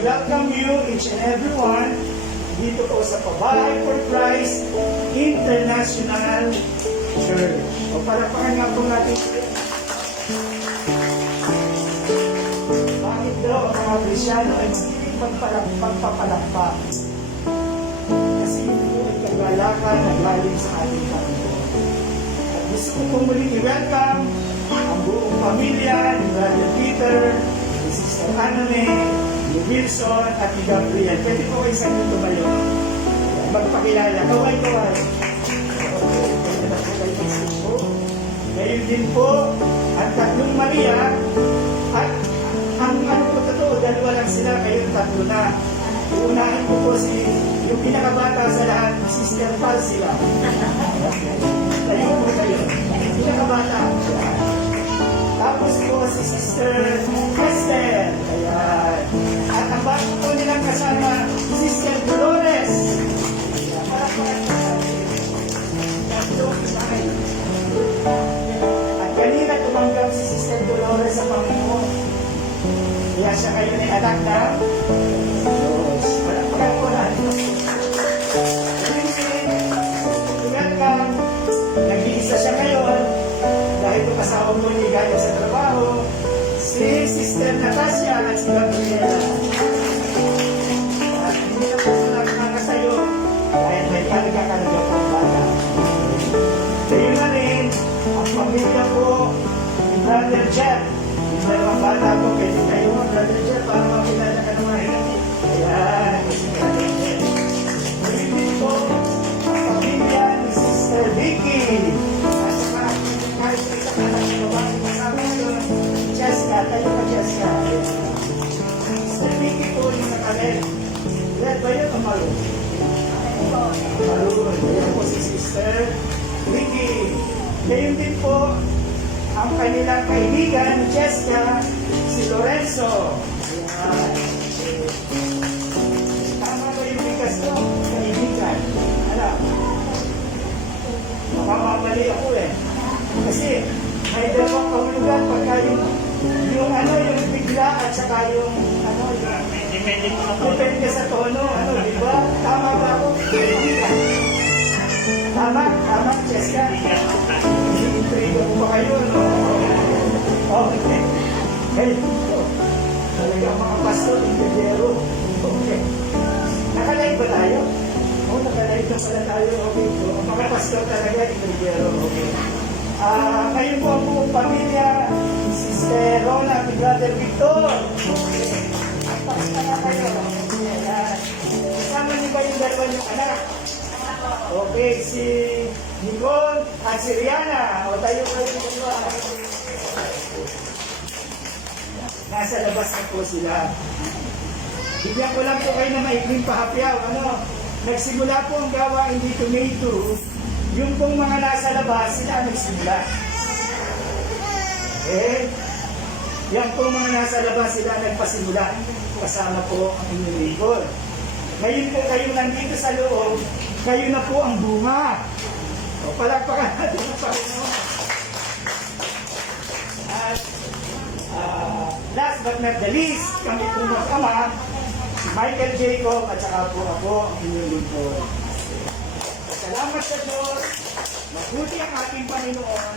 welcome you, each and everyone, dito po sa Pabahay for Christ International Church. O palapakan nga po natin. Bakit daw ang mga Krisyano ay magiging pagpapalakpak? Kasi ito po ay kagalakan na galing sa ating Panginoon. At gusto ko po muling i-welcome ang buong pamilya ni Brother Peter, ni Sister Anone, ni Wilson, at ni Gabriel. Pwede po kayo sa inyo tumayo. Magpakilala. Kaway-kaway. Ngayon din po, ang tatlong Maria, at ang ano po totoo, dalawa lang sila, kayong tatlo na. Uunahin ko po si, yung pinakabata sa lahat, Sister Palsila. Tayo po kayo. Pinakabata. Tapos po si Sister Esther. Ayan. At ang bago po nilang kasama, Sister Dolores. Ayan. At kanina tumanggap si Sister Dolores sa Panginoon. Kaya siya kayo ni anak na Diyos. Palakpakan po natin. Ingat ka. Nag-iisa siya ngayon. Dahil ito kasama mo ni Gayo sa trabaho. Si Sister Natasha at si Gabriela. At hindi na po sila kumakasayo. Dahil may kalaga-kalaga po ang bata. Kayo na rin, ang pamilya po ni Brother Jeff. Yung dalawang bata po, pwede kayo, Brother Jeff, para makilala ka naman. Ayan, kasi Brother Jeff. Ngayon din po, ang pamilya ni Sister Vicky. At saka, kahit sa isang anak ng babae, kasama yun, Jessica, tayo ka Jessica. Sister Vicky po yung nakalit. Red ba yun o Maroon? Maroon. Ayan po si Sister Vicky. Ngayon din po, ang kanilang kaibigan, Jessica, si Lorenzo. Ayan. Tama ba yung bigas ko? Kaibigan. Alam. Makamamali ako eh. Kasi may dalawang kahulugan pagka yung ano, yung bigla at saka yung ano, depende sa tono, ano, di ba? Tama ba ako? Kaibigan. Tama? Tama, Jessica? Intrigo ko ba kayo, no? Okay. Hey, talaga mga pastor, intrigyero. Okay. Nakalive ba tayo? Oo, nakalive na pala tayo. Okay. So, ang mga pastor talaga, intrigyero. Okay. Ngayon po ang buong pamilya, Sister Rona, si Brother Victor. Okay. Pagpasta na kayo. Ayan. Kasama niyo ba yung dalawa niyong anak? Okay, si Nicole at si Rihanna. O tayo kayo dalawa. Nasa labas na po sila. Bigyan ko lang po kayo na maikling pahapyaw. Ano? Nagsimula po ang gawain dito May 2. Yung pong mga nasa labas, sila nagsimula. Okay? Yan pong mga nasa labas, sila nagpasimula. Kasama po ang inyong lingkod. Ngayon po kayo nandito sa loob, kayo na po ang bunga. O palakpakan natin ang Panginoon. At last but not the least, kami po mag-ama, si Michael Jacob at saka po ako ang inyong lingkod. Salamat sa Diyos, mabuti ang ating Panginoon.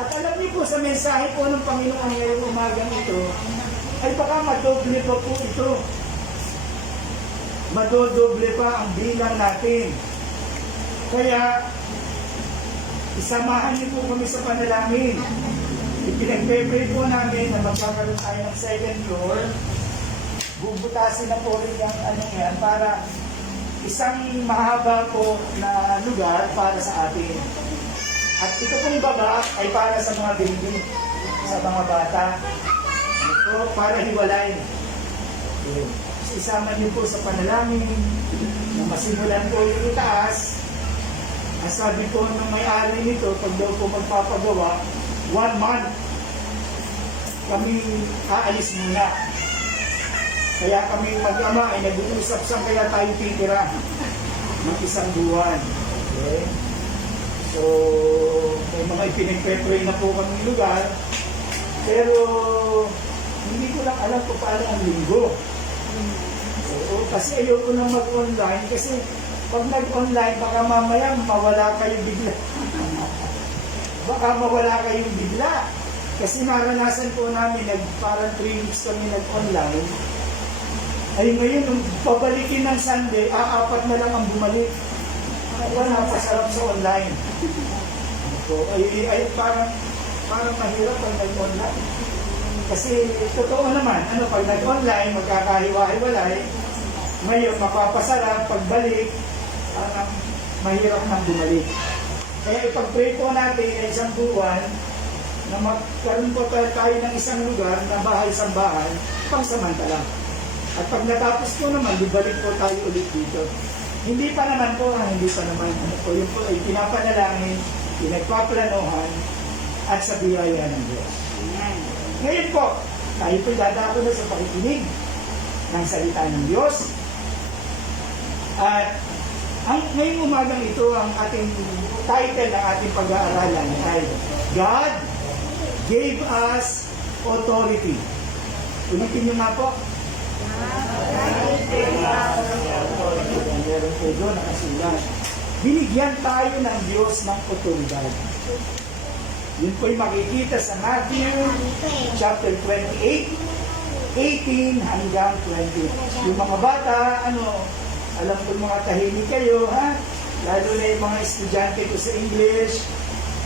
At alam niyo po sa mensahe po ng Panginoon ngayong umagang ito, ay baka madoble pa po ito. Madodoble pa ang bilang natin. Kaya, isamahan niyo po kami sa panalangin. Ipinag-pray po namin na magkakaroon tayo ng second floor. Bubutasin na po rin ang ano yan para isang mahaba po na lugar para sa atin. At ito pong baba ay para sa mga baby, sa mga bata. Ito para hiwalay. Isama niyo po sa panalangin na masimulan po yung itaas. Ang sabi po ng may-ari nito, pag daw po magpapagawa, 1 month kami aalis muna. Kaya kami mag-ama ay nag-uusap saan kaya tayo titira ng 1 buwan. Okay? So, may mga ipinag-pray na po kami lugar. Pero, hindi ko lang alam kung paano ang linggo. Oo, kasi ayoko nang mag-online kasi pag nag-online, baka mamaya mawala kayo bigla. Baka mawala kayong bigla. Kasi naranasan po namin, parang 3 weeks kami nag-online. Ay ngayon, nung pabalikin ng Sunday, 4 na lang ang bumalik. Napasarap sa online. So, ay parang mahirap pag nag-online. Kasi totoo naman, pag nag-online, magkakahiwa-hiwalay, ngayon mapapasarap, pagbalik, mahirap nang bumalik. Kaya ipag-pray po natin na isang buwan na magkaroon po tayo ng isang lugar na bahay-sambahan, pangsamantala. At pag natapos po naman, bibalik po tayo ulit dito. Hindi pa naman po, yun po ay pinapanalangin, pinagpaplanuhan, at sa biyaya ng Diyos. Ngayon po, tayo po dadako na sa pakikinig ng salita ng Diyos. At ngayong umagang ito, ang ating title ng ating pag-aaralan ay God gave us authority. Ulitin nyo nga po. Meron po doon nakasulat. Binigyan tayo ng Diyos ng otoridad. Yun po'y makikita sa Matthew chapter 28, 18 hanggang 20. Yung mga bata, alam ko mga tahimik kayo, ha? Lalo na yung mga estudyante ko sa English.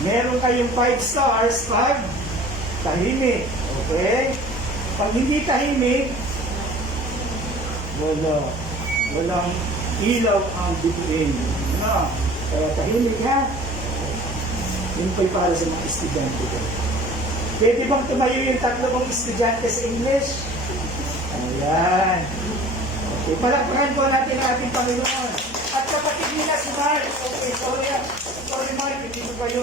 Meron kayong 5 stars pag tahimik. Okay? Pag hindi tahimik, walang ilaw ang bituin. Kaya tahimik, ha? Yun po'y para sa mga estudyante ko. Pwede bang tumayo yung 3 kong estudyante sa English? Ayan. Okay, palakpakan po natin ang ating Panginoon. At kapatid nila si Mark. Okay, sorry Mark, hindi ko kayo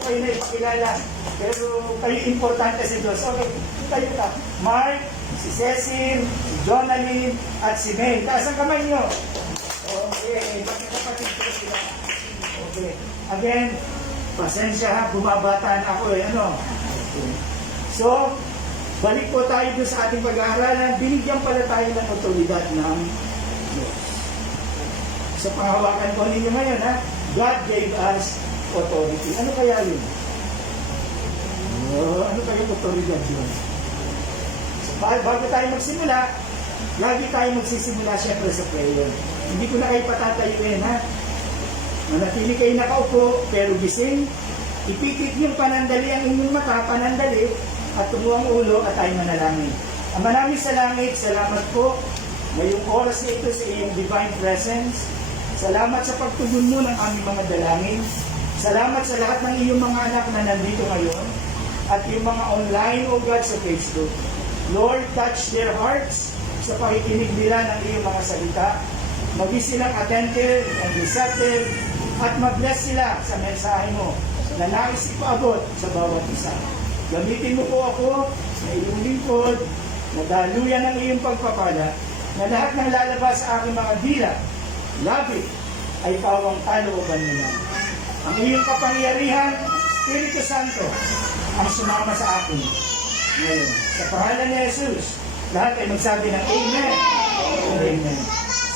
kayo na ipakilala. Pero kayo importante sa Diyos. Okay, kayo ka. Mark, si Cecil, si Jonalyn, at si May. Taas ang kamay nyo. Okay, kapatid ko sila. Okay, again, pasensya ha, bumabataan ako Okay. So, balik po tayo doon sa ating pag-aaralan. Binigyan pala tayo ng otoridad ng Diyos. Sa panghawakan po ninyo ngayon, ha? God gave us authority. Ano kaya yun? Ano kaya otoridad yun? So, bago tayo magsimula, lagi tayo magsisimula siyempre sa prayer. Hindi ko na kayo patatayuin, ha? Manatili kayo nakaupo, pero gising. Ipikit yung panandali ang inyong mata, panandali, at tumuang ulo at tayo manalangin. Ama namin sa langit, salamat po ngayong oras na ito sa iyong divine presence. Salamat sa pagtugon mo ng aming mga dalangin. Salamat sa lahat ng iyong mga anak na nandito ngayon at yung mga online, O God, sa Facebook. Lord, touch their hearts sa pakikinig nila ng iyong mga salita. Maging silang attentive and receptive at mag-bless sila sa mensahe mo na nais ipaabot sa bawat isa. Gamitin mo po ako na iyong lingkod, na daluyan ng iyong pagpapala, na lahat ng lalabas sa aking mga dila, labi, ay pawang kalooban mo na. Ang iyong kapangyarihan, Espiritu Santo, ang sumama sa akin. Ngayon, sa pangalan ni Jesus, lahat ay magsabi ng Amen. Amen.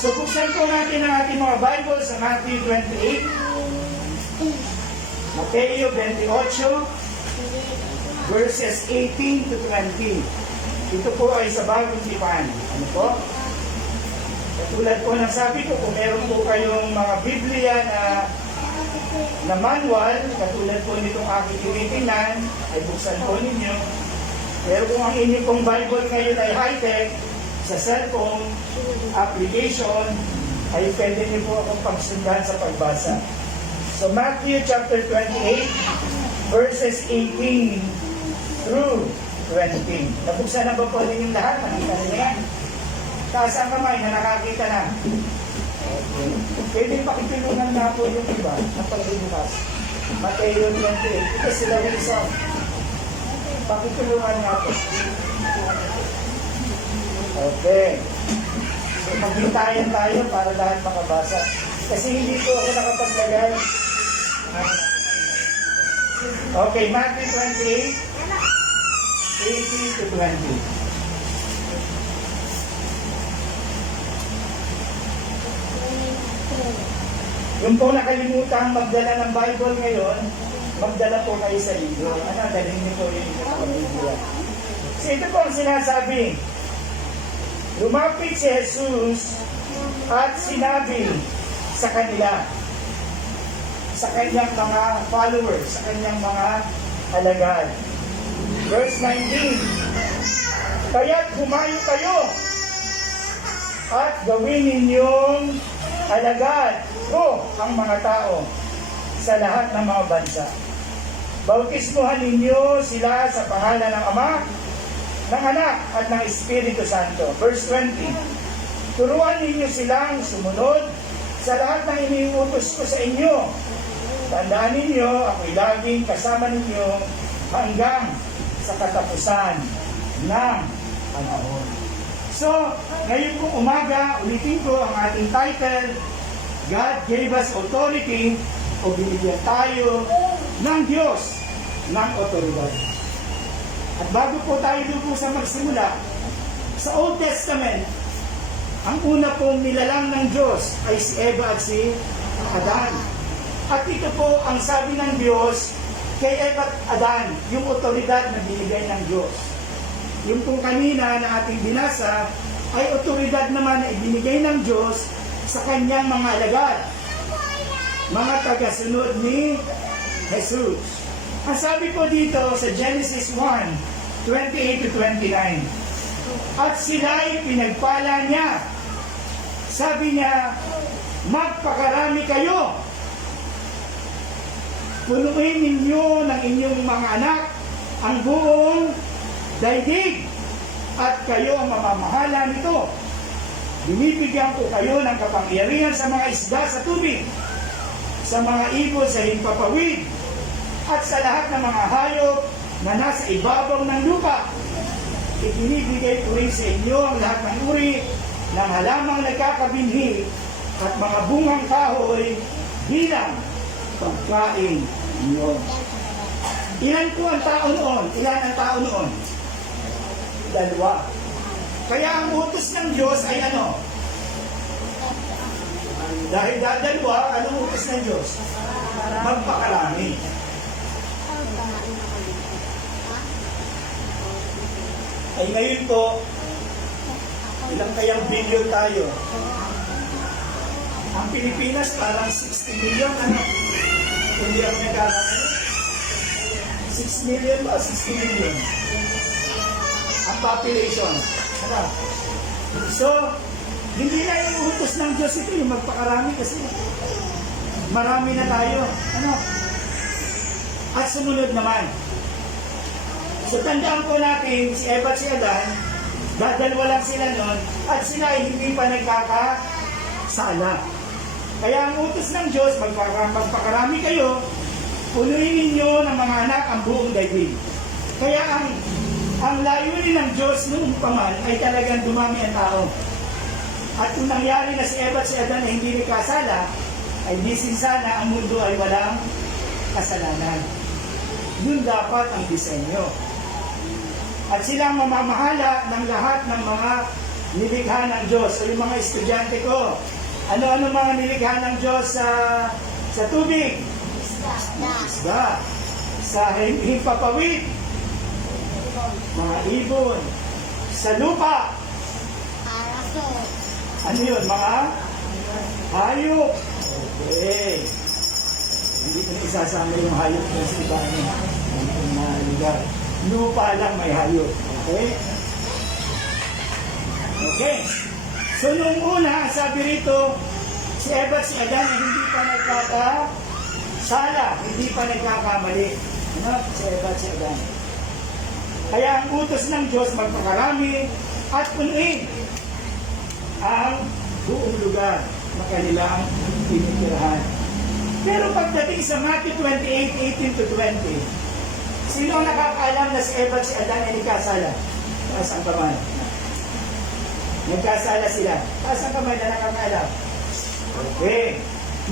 So, buksan po natin ang ating mga Bible sa Matthew 28, Mateo 28, verses 18 to 20. Ito po ay sa bagong tipan. Ano po? Katulad po ng sabi ko, kung meron po kayong mga Biblia na manual, katulad po nitong aking tinitingnan, ay buksan po ninyo. Pero kung ang inyong pong Bible ngayon ay high-tech, sa cellphone, application, ay pwede niyo po akong pagsundan sa pagbasa. So Matthew chapter 28, verses 18 through 20. Nabuksan na ba po ninyong lahat? Nakita niyo yan? Taas ang kamay na nakakita na. Okay. Pwede pakitulungan na po yung iba na pagbubukas. Mateo 28. Ito sila Wilson. Pakitulungan nga po. Okay. So, maghintayan tayo para lahat makabasa. Kasi hindi po ako nakapaglagay. Okay, Matthew 28, 18 to 20. Yung po nakalimutang magdala ng Bible ngayon, magdala po kayo sa libro. Ano, dalhin niyo po yung Biblia. So ito po ang sinasabi. Lumapit si Jesus at sinabi sa kanila, sa kanyang mga followers, sa kanyang mga alagad. Verse 19, kaya't humayo kayo at gawin ninyong alagad ko ang mga tao sa lahat ng mga bansa. Bautismuhan ninyo sila sa pangalan ng Ama, ng Anak at ng Espiritu Santo. Verse 20, turuan ninyo silang sumunod sa lahat ng iniutos ko sa inyo. Tandaan ninyo, ako'y laging kasama ninyo hanggang sa katapusan ng panahon. So, ngayon pong umaga, ulitin ko ang ating title, God gave us authority, o binigyan tayo ng Diyos ng otoridad. At bago po tayo sa magsimula, sa Old Testament, ang una pong nilalang ng Diyos ay si Eva at si Adan. At ito po ang sabi ng Diyos kay Eva at Adan, yung otoridad na binigay ng Diyos. Yung pong kanina na ating binasa ay otoridad naman na ibinigay ng Diyos sa kanyang mga alagad, mga tagasunod ni Jesus. Ang sabi po dito sa Genesis 1:28 to 29, at sila'y pinagpala niya. Sabi niya, magpakarami kayo. Punuin ninyo ng inyong mga anak ang buong daigdig at kayo ang mamamahala nito. Binibigyan ko kayo ng kapangyarihan sa mga isda sa tubig, sa mga ibon sa himpapawid, at sa lahat ng mga hayop na nasa ibabaw ng lupa. Ibinibigay ko rin sa inyo ang lahat ng uri ng halamang nagkakabinhi at mga bungang kahoy bilang pagkain niyo. Ilan po ang tao noon? Ilan ang tao noon? 2. Kaya ang utos ng Diyos ay ano? Dahil dalawa, anong utos ng Diyos? Magpakarami. Ay ngayon po, ilang kayang billion tayo? Ang Pilipinas parang 60 million, ano? Hindi ako nagkakamali. 6 million o 60 million? Ang population. Ano? So, hindi na iuutos ng Diyos ito yung magpakarami kasi marami na tayo. Ano? At sumunod naman. So, tandaan po natin, si Eva at si Adan, dadalwa lang sila nun, at sila ay hindi pa nagkakasala. Kaya ang utos ng Diyos, magpakarami kayo, punuin ninyo ng mga anak ang buong daigdig. Kaya ang layunin ng Diyos noong paman ay talagang dumami ang tao. At kung nangyari na si Eva at si Adan ay hindi nagkasala, ay di sana ang mundo ay walang kasalanan. Yun dapat ang disenyo. At sila mamamahala ng lahat ng mga nilikha ng Diyos. So yung mga estudyante ko, ano-ano mga nilikha ng Diyos sa tubig? Isda. Sa himpapawid, mga ibon. Sa lupa, ano yun? Mga hayop. Okay. Hindi ko na isasama yung hayop na sa iba na lugar. Lupa lang may hayop. Okay? Okay. So nung una, sabi rito, si Eva at si Adan ay hindi pa nagkakasala, hindi pa nagkakamali. Ano? Si Eva at si Adan. Kaya ang utos ng Diyos magpakarami at punuin ang buong lugar na kanilang tinitirahan. Pero pagdating sa Matthew 28:18 to 20, sino ang nakakaalam na si Eva at si Adan ay nagkasala? Taas ang kamay. Nagkasala sila. Taas ang kamay na nakakaalam. Okay.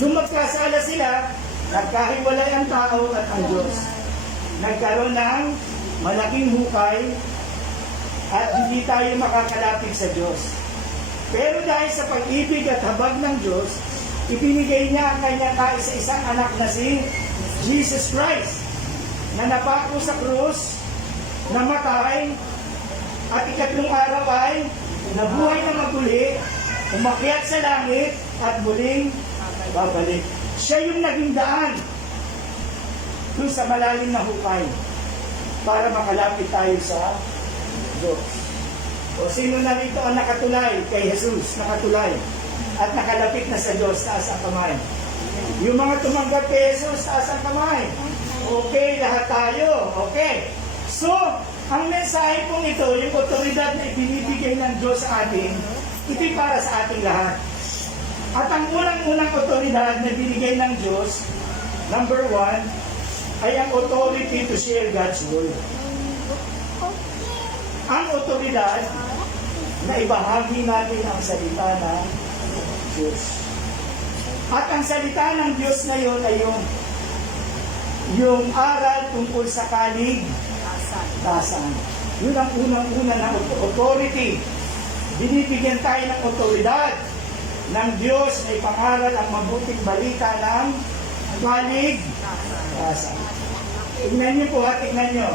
Nung magkasala sila, nagkahiwalay ang tao at ang Diyos. Nagkaroon ng malaking hukay at hindi tayo makakalapit sa Diyos. Pero dahil sa pag-ibig at habag ng Diyos, ibinigay niya ang kanyang kaisa-isang anak na si Jesus Christ, na napako sa krus, namatay, at ikatlong araw ay nabuhay na maguli, umakyat sa langit, at muling babalik. Siya yung naging daan dun sa malalim na hukay para makalapit tayo sa Diyos. O sino na rito ang nakatulay kay Jesus, nakatulay at nakalapit na sa Diyos, taas ang kamay. Yung mga tumanggap kay Jesus, taas ang kamay. Okay, lahat tayo. Okay. So, ang mensahe pong ito, yung otoridad na ibinibigay ng Diyos sa atin, ito para sa ating lahat. At ang unang-unang otoridad na binigay ng Diyos, number 1, ay ang authority to share God's word. Ang otoridad na ibahagi natin ang salita ng Diyos. At ang salita ng Diyos na yun ay yung aral tungkol sa kaligtasan. Yun ang unang-una na authority. Binibigyan tayo ng otoridad ng Diyos na ipangaral ang mabuting balita ng kaligtasan. Tignan niyo po ha, tignan niyo.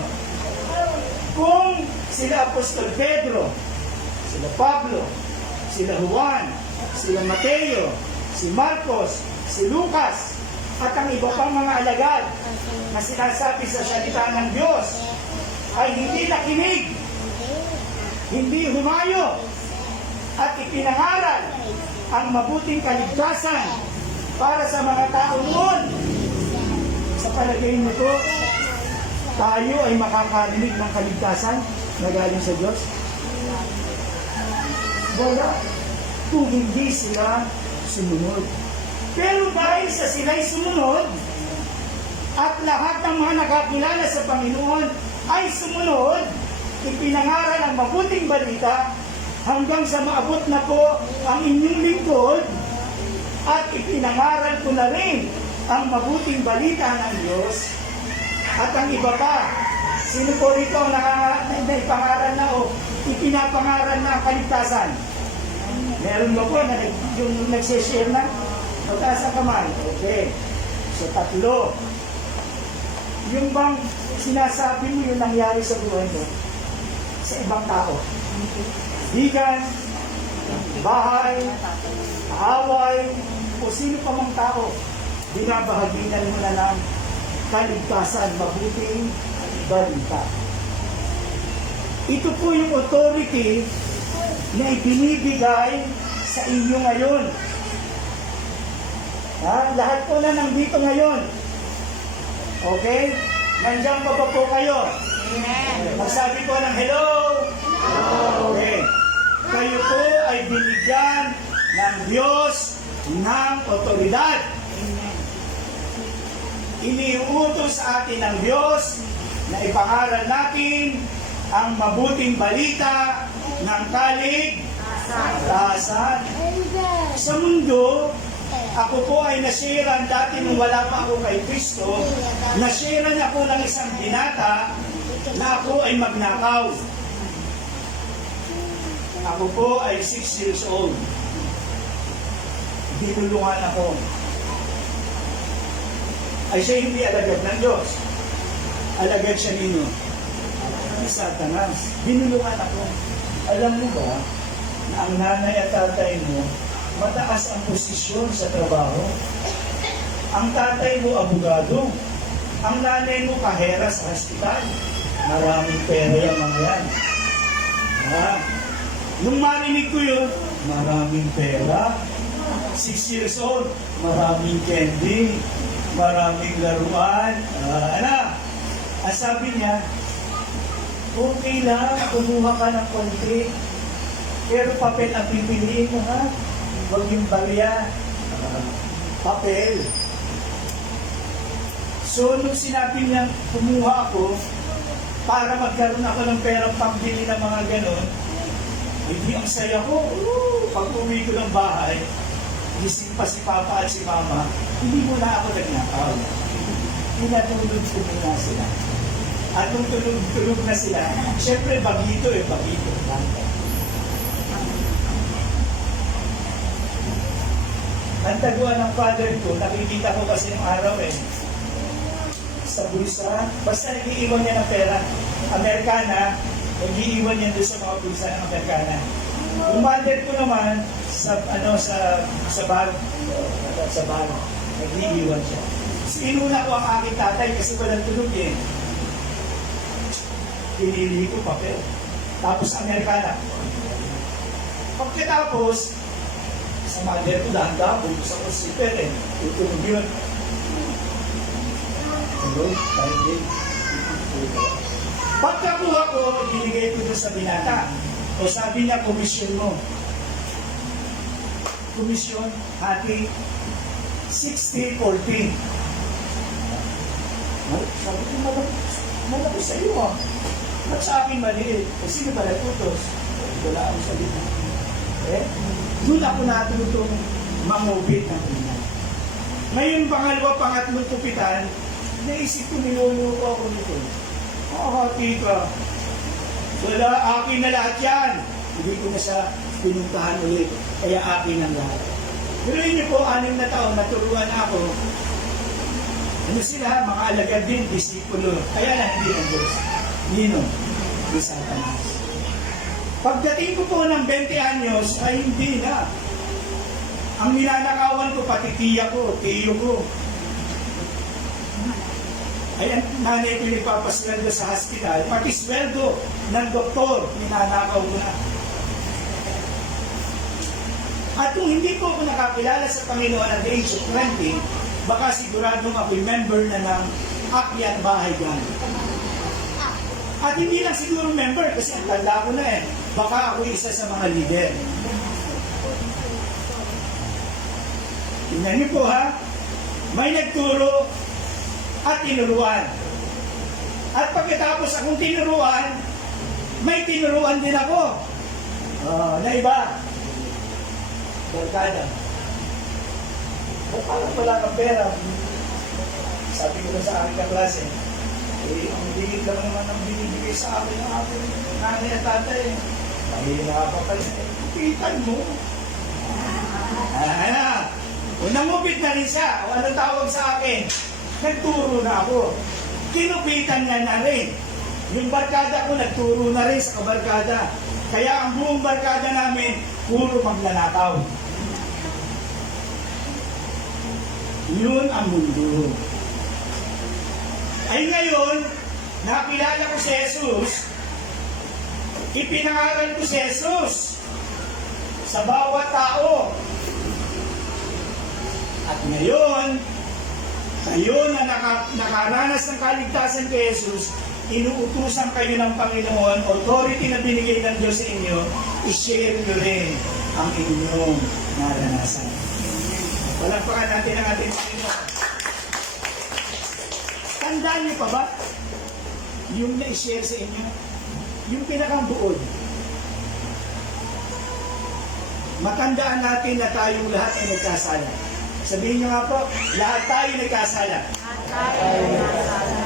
Kung sila Apostol Pedro, sila Pablo, sila Juan, sila Mateo, si Marcos, si Lucas, at ang iba pang mga alagad na sinasabi sa salita ng Diyos ay hindi nakinig, hindi humayo, at ipinangaral ang mabuting kaligtasan para sa mga tao noon. Sa palagay mo po, tayo ay makakarinig ng kaligtasan na galing sa Diyos? Wala. Kung hindi sila sumunod. Pero dahil sa sila'y sumunod, at lahat ng mga nakakilala sa Panginoon ay sumunod, ipinangaral ang mabuting balita hanggang sa maabot na po ang inyong lingkod, at ipinangaral ko na rin ang mabuting balita ng Diyos. At ang iba pa, sino po rito ang naipangaral na o ipinapangaral na ang kaligtasan? Meron ba po na yung nagsishare na? Mataas ang kamay. Okay. So, 3. Yung bang sinasabi mo yung nangyari sa buhay mo sa ibang tao? Bigan, bahay, away, o sino pa mang tao, binabahaginan mo na ng kaligtasan, mabuting balita. Ito po yung authority na ibinibigay sa inyo ngayon. Lahat po na nandito ngayon. Okay? Nandiyan pa po kayo? Amen. Magsabi po ng hello. Okay. Kayo po ay binigyan ng Diyos ng otoridad. Iniuutos sa atin ng Diyos na ipangaral natin ang mabuting balita ng kaligtasan. Sa mundo, ako po ay nasharean dati nung wala pa ako kay Kristo, nasharean ako ng isang binata na ako ay magnakaw. Ako po ay 6 years old. Dinulungan ako. Ay siya hindi alagad ng Diyos. Alagad siya nino. Ni Satanas. Binulungan ako. Alam mo ba na ang nanay at tatay mo mataas ang posisyon sa trabaho? Ang tatay mo abogado. Ang nanay mo kahera sa hospital. Maraming pera yung mga yan. Nung marinig ko yun, maraming pera. 6 years old, maraming candy, maraming laruan. Ang sabi niya, okay lang, kumuha ka ng konti, pero papel ang pipiliin mo, ha? Huwag yung barya. Papel. So, nung sinabi niya, kumuha ako, para magkaroon ako ng perang pambili ng mga ganon, hindi ang saya ko. Pag uwi ko ng bahay, gising pa si Papa at si Mama, hindi mo na ako nagnakaw. Pinatulog ko na sila. At nung tulog na sila, syempre bagito bagito. Ang taguan ng father ko, nakikita ko kasi yung araw sa bulsa, basta nag-iiwan niya ng pera. Amerikana, nag-iiwan niya doon sa mga bulsa ng Amerikana. Yung mother ko naman, sa bag, nag-iiwan siya. Inuna ko ang aking tatay kasi walang tulog eh. Pinili ko papel. Tapos Amerikana. Pagkatapos, sa mother ko, dahan-dahan, bubus ako si Pere. Tutulog yun. Hello, tayo din. Pagkakuha ko, binigay ko doon sa binata. O sabi niya, komisyon mo. Komisyon, hati, 60-40. Sabi ko, malaki sa iyo ah. At sa akin maliit. Kasi sino ba nagtutos? Wala akong salita. Doon ako natutong mangupit ng una. Ngayon, pangalawa, pangatlong kupitan, naisip ko, niluluko ako nito. Hati ka. Wala, akin na lahat yan. Hindi ko na siya pinuntahan ulit. Kaya akin ang lahat. Pero yun po, 6 na taon, naturuan ako. Ano sila? Mga alagad din, disipulo. Kaya lang, hindi ng Diyos. Nino? Di Satanas. Pagdating ko po ng 20 anyos, ay hindi na. Ang ninanakawan ko, pati tiya ko, tiyo ko. Ayan, nanay ko nagpapasweldo sa hospital, pati sweldo ng doktor, ninanakaw ko na. At kung hindi ko nakakilala sa Panginoon at the age of 20, baka siguradong ako'y member na ng Akyat Bahay Gang. At hindi lang siguro member, kasi ang tanda ko na baka ako'y isa sa mga leader. Tingnan niyo po ha, may nagturo at tinuruan. At pagkatapos akong tinuruan, may tinuruan din ako. Na iba. Barkada. Parang wala kang pera. Sabi ko na sa aking kaklase, ang bigit lang naman ang binibigay sa akin ng aking nanay at tatay. Mahina pa kayo. Kupitan mo. Unang-upit na rin siya. O anong tawag sa akin? Nagturo na ako. Kinupitan niya na rin. Yung barkada ko, nagturo na rin sa kabarkada. Kaya ang buong barkada namin, puro magnanakaw. Yun ang mundo. Ay ngayon, nakilala ko si Jesus, ipinangaral ko si Jesus sa bawat tao. At ngayon, kayo na nakaranas ng kaligtasan kay Jesus, inuutusan kayo ng Panginoon, authority na binigay ng Diyos sa inyo, i-share nyo rin ang inyong naranasan. Palakpakan natin ang ating Panginoon. Tandaan niyo pa ba? Yung na-share sa inyo, yung pinakang-buod. Matandaan natin na tayong lahat ay nagkasala. Sabihin niyo nga po, lahat tayo nagkasala.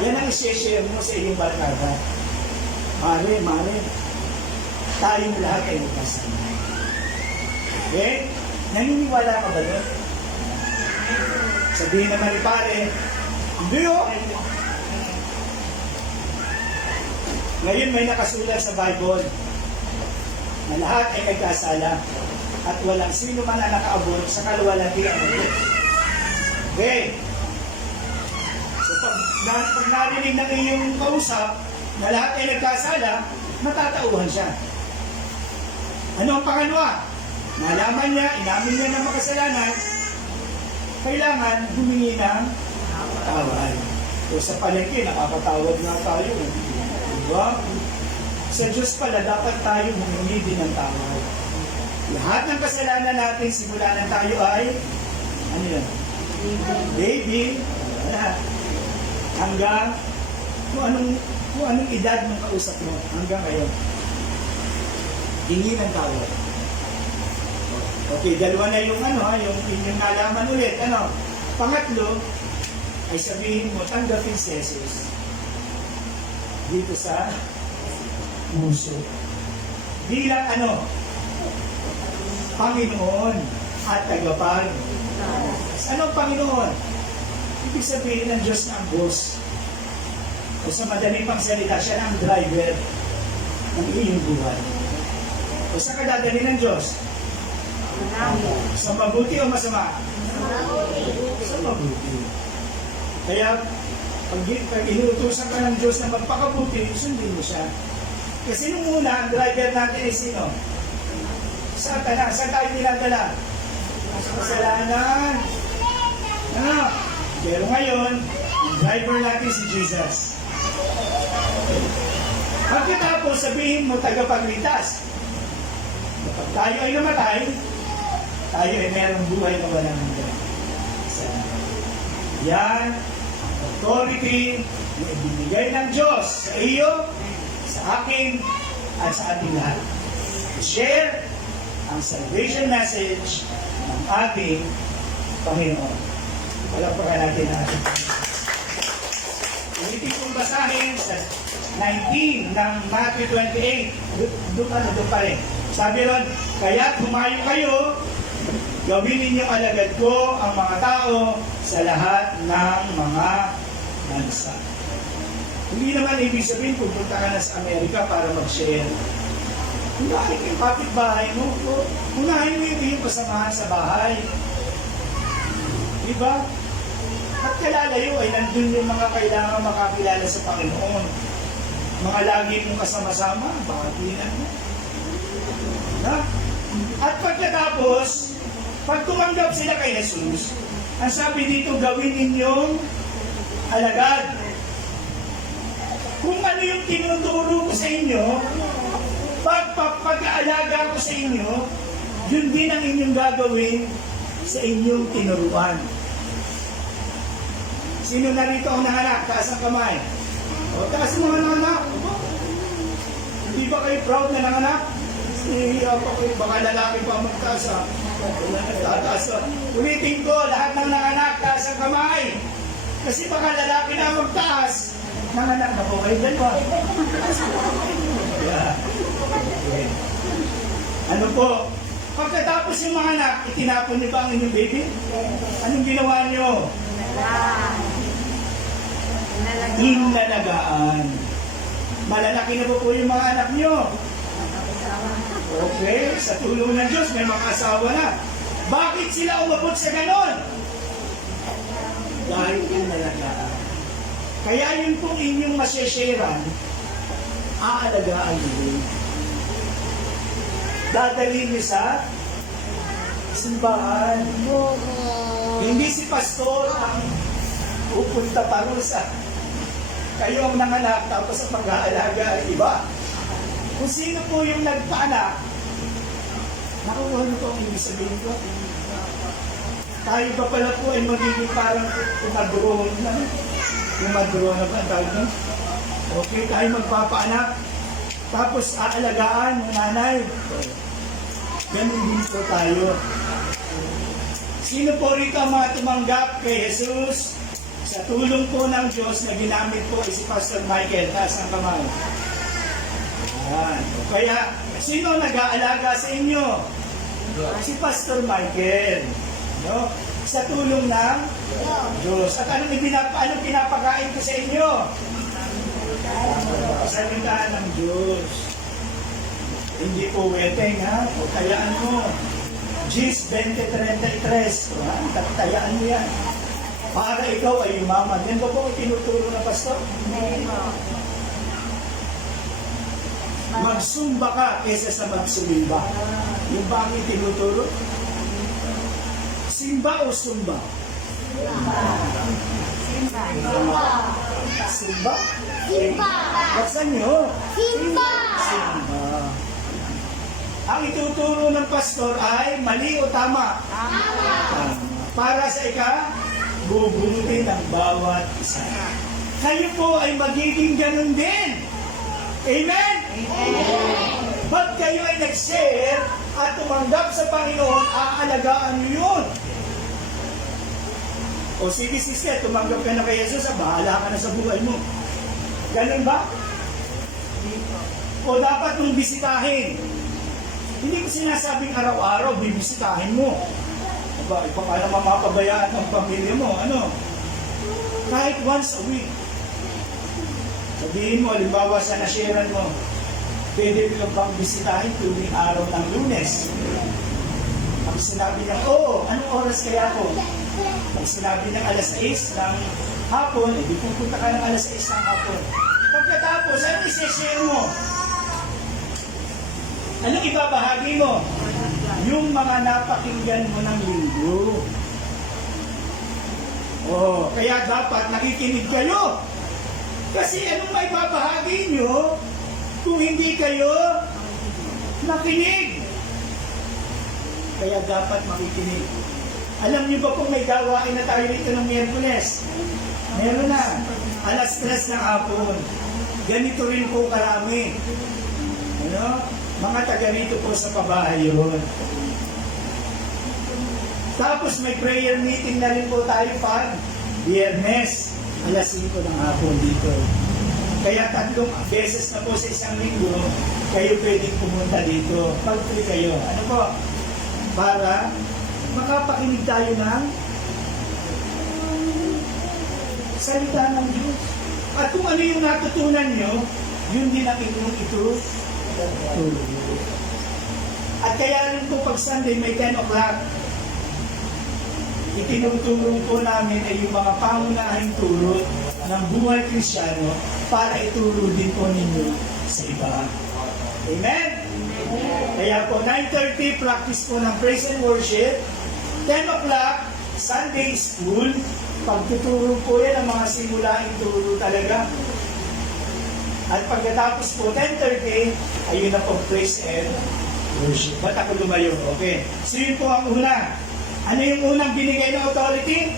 Yan ang i-share mo sa iyong barkada. Mare, tayong lahat ay nagkasala. Okay? Naniniwala ka ba doon? Sabihin naman ni pare, hindi o. Ngayon may nakasulat sa Bible na lahat ay nagkasala at walang sino man ang nakaabot sa kaluwalhatian ng Diyos. Okay. So pag narinig ng iyong kausap na lahat ay nagkasala, matatauhan siya. Ano ang pangalawa? Nalaman niya, inamin niya ng makasalanan, kailangan humingi ng tawad. So sa palengke, nakapatawad nga tayo. Diba? Sa Diyos pala, dapat tayo humingi din ng tawad. Lahat ng kasalanan natin, simula na tayo ay, ano yan? Baby. Hanggang, kung anong edad ng kausap mo, hanggang ngayon. Hingi ng tawad. Okay, dalawa na yung yung nalaman ulit. Pangatlo, ay sabihin mo, tanggapin si Jesus dito sa puso. Bilang Panginoon at tagapagligtas. Anong Panginoon? Ibig sabihin ng Diyos na ang boss. O sa madaling pang salita, siya na ang driver ng iyong buhay. O sa kadadali ng Diyos? Sa mabuti o masama? Sa mabuti. Kaya, pag inuutusan ka ng Diyos na magpakabuti, sundin mo siya. Kasi nung una, ang driver natin ay sino? Satanas. Saan tayo dinadala? Sa kasalanan. Ano? Pero ngayon, ang driver natin si Jesus. Pagkatapos, sabihin mo tagapagligtas. Kapag tayo ay namatay, tayo ay merong buhay na walang hanggan. Yan, authority na ibinigay ng Diyos sa iyo, sa akin, at sa ating lahat. Share ang salvation message ng ating Panginoon. Palapakan natin ang ating Panginoon. Ulitin kong basahin sa 19 ng Matthew 28. Doon pa rin. Sabi ron, kaya tumayo kayo, gawin ninyong alagad ko ang mga tao sa lahat ng mga bansa. Hindi naman ibig sabihin pupunta ka na sa Amerika para mag-share. Unahin mo yung kapitbahay mo. Unahin mo yung kasamahan sa bahay. Diba? At kalalayo ay nandun yung mga kailangan makakilala sa Panginoon. Mga lagi mong kasama-sama, bakaginan mo. Na? At pagkatapos, pag tumanggap sila kay Jesus, ang sabi dito, gawin ninyong alagad. Kung ano yung tinuturo ko sa inyo, pag-aalaga ko sa inyo, yun din ang inyong gagawin sa inyong tinuruan. Sino narito ang nanganak? Taas ang kamay. O, taas mga nanganak. Hindi ba kayo proud na nanganak? Hihiya pa kayo. Baka lalaki pa magtaas ha. Tataas ha. Ulitin ko, lahat ng nanganak, taas ang kamay. Kasi baka lalaki na magtaas. Nanganak na po kayo dyan ba? Yeah. Okay. Ano po? Pagkatapos yung mga anak, itinapon niyo ba ang inyong baby? Anong ginawa niyo? Inalagaan. Malalaki na po yung mga anak niyo. Okay, sa tulong ng Diyos, may mga asawa na. Bakit sila umabot sa ganon? Dahil inalagaan. Kaya yun pong inyong masyesheran, aalagaan niyo. Dadalhin niyo sa simbahan. Hindi si pastor ang pupunta parusa. Kayo ang nanganak tapos ang pag-aalaga ay iba. Kung sino po yung nagpaanak, nakuha niyo po ang ibig sabihin ko. Tayo pa pala po ay magiging parang umadroon na. Umadroon na ba ang tawag niyo? Okay, tayo magpapaanak. Tapos aalagaan ng nanay. Ganun din po tayo. Sino po rito ang mga tumanggap kay Jesus? Sa tulong po ng Diyos na ginamit po si Pastor Michael. Taas ang kamay. Ayan. Kaya, sino nag-aalaga sa inyo? Si Pastor Michael. No? Sa tulong ng Diyos. At anong pinapakain ko sa inyo? Salita ng Diyos. Hindi po weteng, ha? O tayaan mo. Gis 20:33. Tayaan mo yan. Para ikaw ay umaman. Yan ba po tinuturo ng pastor? Magsumba ka kesa sa magsumimba. Yung ba ang tinuturo? Simba o sumba? Simba? Simba! Baksan nyo. Simba! Simba. Ang ituturo ng pastor ay mali o tama? Tama! Para sa bubunutin ng bawat isa. Kayo po ay magiging ganun din. Amen? Amen! Pag kayo ay nag-share at tumanggap sa Panginoon, aalagaan niyo yun. O sige sister, tumanggap ka na kay Jesus, bahala ka na sa buhay mo. Ganun ba? O dapat mong bisitahin. Hindi ko sinasabing araw-araw, bibisitahin mo. Aba, paano mapapabayaan ang pamilya mo? Ano? Kahit once a week. Sabihin mo, halimbawa sa nasharean mo, pwede mo bang bisitahin tuwing araw ng Lunes? Pag sinabi niya, oo, anong oras kaya ako? Pag sinabi niya alas 6 ng hapon, edi pupunta ka ng alas 6 ng hapon. Pagkatapos, ano isi-share mo? Anong ibabahagi mo? Yung mga napakinggan mo ng linggo. Oh, kaya dapat nakikinig kayo. Kasi anong may babahagi nyo kung hindi kayo nakinig? Kaya dapat makikinig. Alam niyo ba kung may gawain na tayo dito ng Miyerkules? Meron na. Alas 3 ng hapon. Ganito rin po karami. Ano? Mga taga rito po sa pabahay yun. Tapos may prayer meeting na rin po tayo pag Biyernes. Alas 5 ng hapon dito. Kaya 3 beses na po sa isang linggo, kayo pwedeng pumunta dito. Pag-free kayo. Ano po? Para makapakinig tayo ng salita ng Diyos. At kung ano yung natutunan nyo, yun din ang inyong ituturo. At kaya rin po pag Sunday may 10 o'clock, itinuturo po namin ay yung mga pangunahing turo ng buhay Kristiyano para ituro din po ninyo sa iba. Amen? Kaya po 9:30 practice po ng praise and worship. 10 o'clock Sunday school. Pagtuturo po yan ang mga simulaing turo talaga. At pagkatapos po 10:30 ayun na po praise and worship. Ba't ako lumayo? Okay. So yun po ang una. Ano yung unang binigay na authority?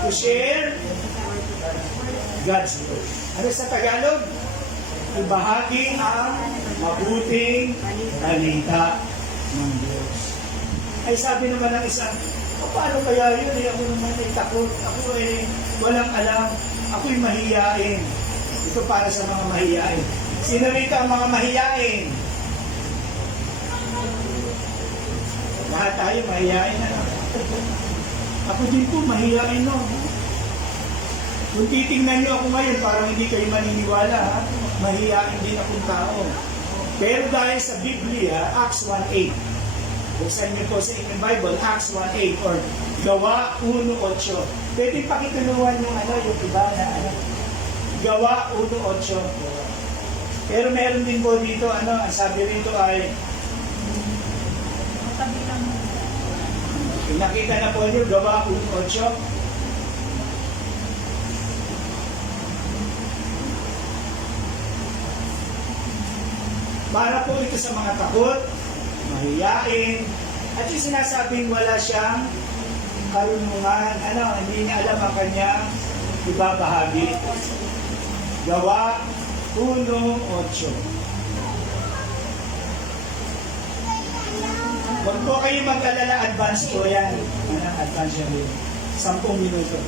To share God's word. Ano sa Tagalog? Ibahagi ang mabuting balita ng Diyos. Ay sabi naman ng isa, paano kaya yun? Ako naman ay takot. Ako ay walang alam. Ako'y mahiyain. Ito para sa mga mahiyain. Sino rito ang mga mahiyain? Lahat tayo mahiyain na. Ako din po mahiyain, no? Kung titingnan nyo ako ngayon, parang hindi kayo maniniwala, ha? Mahiyain din akong tao. Pero dahil sa Biblia, Acts 1:8. Buksan nyo po sa inyong Bible, Acts 1:8 or Gawa 1:8. Pwede pakitulungan yung yung iba na Gawa 1:8. Pero meron din po dito, ang sabi rito ay nakita na po nyo, Gawa 1:8. Para po ito sa mga takot, mahiyain, at yung sinasabing wala siyang karunungan, hindi niya alam ang kanyang ibabahagi. Gawa 1:8. Huwag po kayo mag-alala, advance po yan. Advance yan rin. 10 minuto.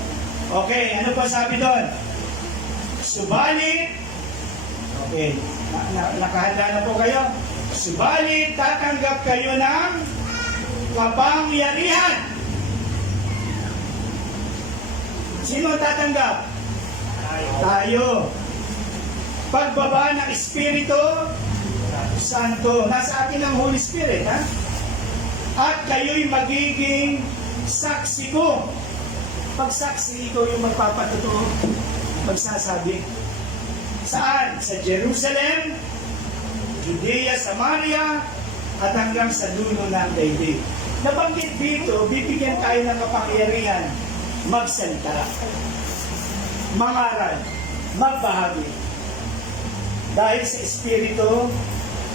Okay, ano pa sabi doon? Subalit, okay, nakahanda na po kayo. Subalit, tatanggap kayo ng kapangyarihan. Sino tatanggap? Tayo. Pagbaba ng Espiritu Santo. Nasa atin ang Holy Spirit, ha? At kayo'y magiging saksi ko. Pag saksi, ikaw yung magpapatotoo, magsasabi. Saan? Sa Jerusalem, Judea, Samaria, at hanggang sa dulo ng daigdig. Nabanggit dito, bibigyan tayo ng kapangyarihan, magsalita, mangaral, magbahagi. Dahil sa Espiritu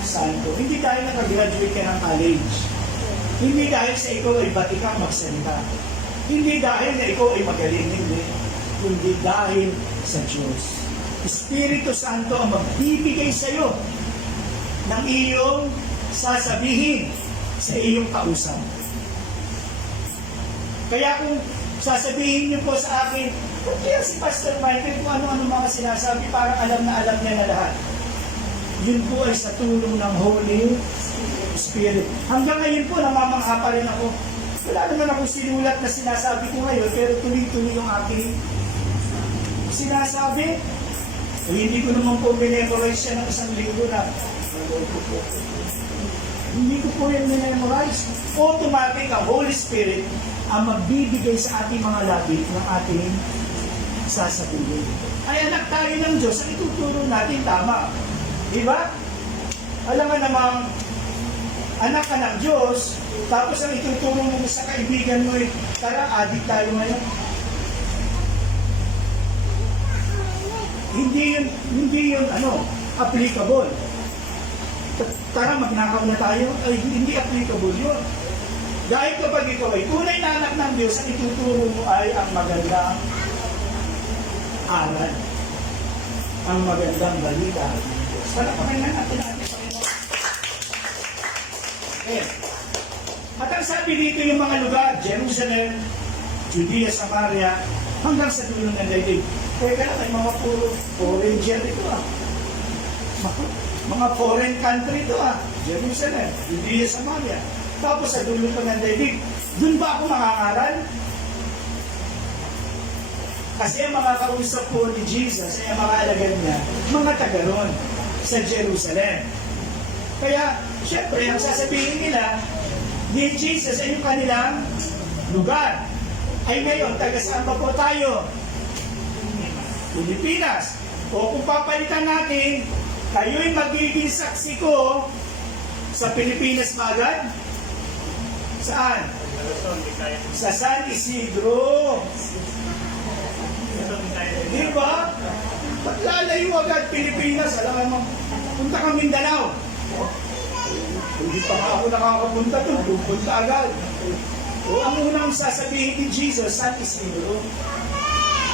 Santo. Hindi dahil nakagraduate ka ng college. Hindi dahil sa ikaw ay batikang magsalita. Hindi dahil na ikaw ay magaling. Hindi dahil sa Diyos. Espiritu Santo ang magbibigay sa iyo ng iyong sasabihin sa iyong kausap. Kaya kung sasabihin niyo po sa akin, kaya si Pastor Michael kung ano-ano mga sinasabi, parang alam na niya na lahat. Yun po ay sa tulong ng Holy Spirit. Hanggang ngayon po, namamangha pa rin ako. Wala naman akong sinulat na sinasabi ko ngayon, pero tuloy-tuloy yung aking sinasabi. O hindi ko naman po memorize siya ng isang linggo na. Hindi ko po yung memorize. Automatic ang Holy Spirit ang magbibigay sa ating mga labi ng ating sasabihin. Ay anak tayo ng Diyos, ang ituturo natin tama. Diba? Alam nga namang anak ka ng Diyos, tapos ang ituturo mo sa kaibigan mo ay, tara, adik tayo ngayon. Hindi yun, applicable. Tara, magnakaw na tayo. Ay, hindi applicable yun. Dahil kapag ikaw ay tunay na anak ng Diyos, ang ituturo mo ay ang magandang aral. Ang magandang balita ng Diyos. Palakpakan na natin natin, Panginoon. Okay. At ang sabi dito yung mga lugar, Jerusalem, Judea, Samaria, hanggang sa dulo ng daigdig. Kaya lang, may mga puro foreign ito mga foreign country ito Jerusalem, Judea, Samaria. Tapos sa dulo pa ng daigdig, dun ba ako makangaral? Kasi ang mga kausap po ni Jesus, ay ang mga alagad niya, mga taga ron sa Jerusalem. Kaya, syempre, ang sasabihin nila, ni Jesus ay yung kanilang lugar. Ay ngayon, taga saan pa po tayo? Pilipinas. O kung papalitan natin, kayo'y magiging saksi ko sa Pilipinas magad? Saan? Sa San Isidro. Di ba? Paglalayo agad Pilipinas, alam mo, punta ka Mindanao. Hindi pa nga ako nakakapunta doon, pupunta agad. O ang unang sasabihin ni Jesus, San Isidro.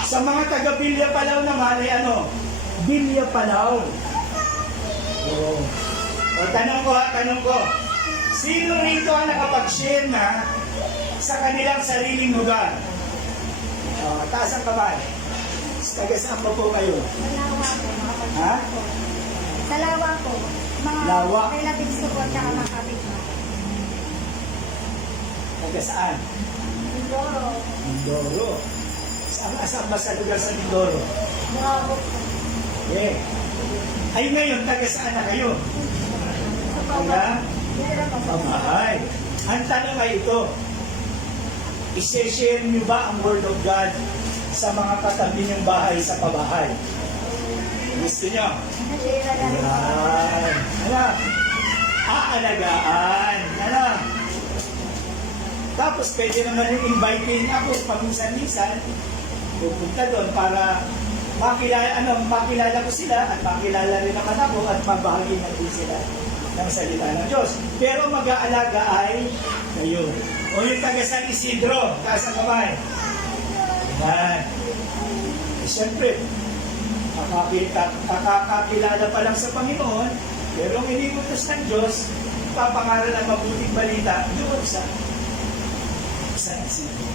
Sa mga taga-Bilya Palaw naman ay Bilya Palaw. O tanong ko. Sino rito ang nakapag-share na sa kanilang sariling lugar? Taas ang kamay. Taga saan po kayo? Malawa po, makapag- Ha? Sa lawa po. Mga Lawa. relatives ko po, tsaka mga kapitbahay. Taga saan? Mindoro. Mindoro. Saan ba sa lugar sa Mindoro? Bravo po. Eh. Ay ngayon, taga saan na kayo? Sa Taga Pababa. Dito na po. pamahay. Ang tanong ay ito, isi-share niyo ba ang Word of God sa mga katabi niyong bahay sa pabahay? Gusto niyo? Nashare na rin po. Yan. Aalagaan. Tapos pwede naman yung inviting ako paminsan-minsan pupunta doon para makilala ko sila at makilala rin naman ako at mabahagi na din sila ng salita ng Diyos. Pero mag-aalaga ay kayo. O yung taga San Isidro, taas ang kamay. Yan. Siyempre, makakakilala pa lang sa Panginoon, pero ang iniutos ng Diyos, papangaral ang mabuting balita doon sa San Isidro.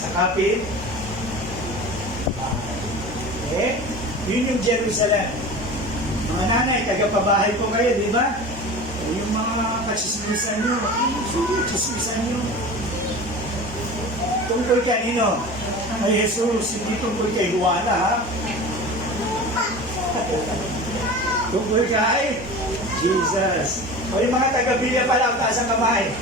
Sa kapit, yun yung Jerusalem. Mga nanay, tagapabahay po kayo, di ba? Yung mga katsismisan nyo, katsismisan nyo. Tungkol kanino? Ay Jesus, hindi tungkol kay Juana, ha? Tungkol kay Jesus. O yung mga taga-Bilya pala, taas ang kamay.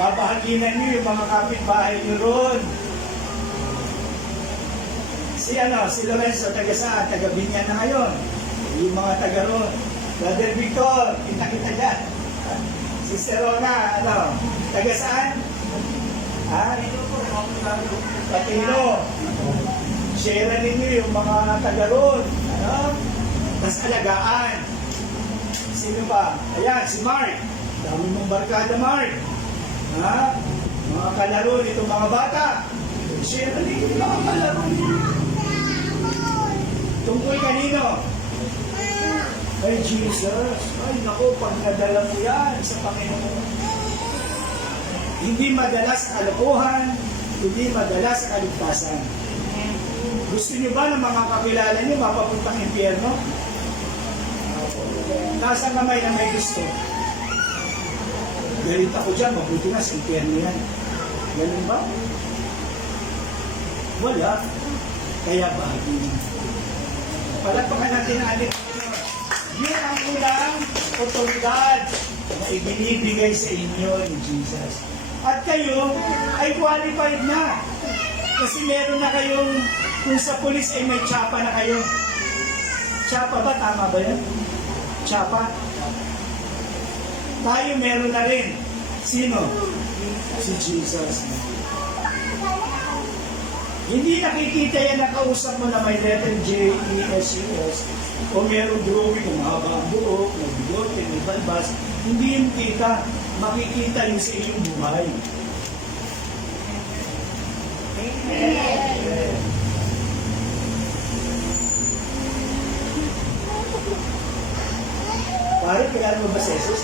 Babahaginan nyo yung mga kapitbahay nyo ron. Si Lorenzo, taga saan? Taga Binyan na ngayon. Yung mga taga ron. Brother Victor, kita-kita dyan. Sister Rona, taga saan? Patino. Share ninyo yung mga taga ron. Tapos alagaan. Sino ba? Ayan, si Mark. Dami mong barkada, Mark. Mga kalaro nitong mga bata. Share ninyo yung mga kalaro. Tungkol kanino? Kay Jesus. Ay, naku, pag nadala mo yan sa Panginoon. Hindi madala sa kalokohan, hindi madala sa kaligtasan. Gusto niyo ba na mga kakilala niyo mapapuntang impyerno? Nasa kamay na may gusto. Galit ako dyan, mabuti na sa impyerno yan. Ganun ba? Wala. Kaya bahagi niya. Palagpakan natin ang ating yun ang unang otoridad na ibinibigay sa inyo ni Jesus. At kayo ay qualified na. Kasi meron na kayong, kung sa pulis ay may tsapa na kayo. Tsapa ba? Tama ba yan? Tsapa. Tayo meron na rin. Sino? Si Jesus. Hindi nakikita yan na kausap mo na may letter J, E, S, U, S. O meron drawing, kung mahaba ang buhok, may bigote, may balbas. Hindi yung kita. Makikita yung sa iyong buhay. Amen. Pare, kailan mo ba si Jesus?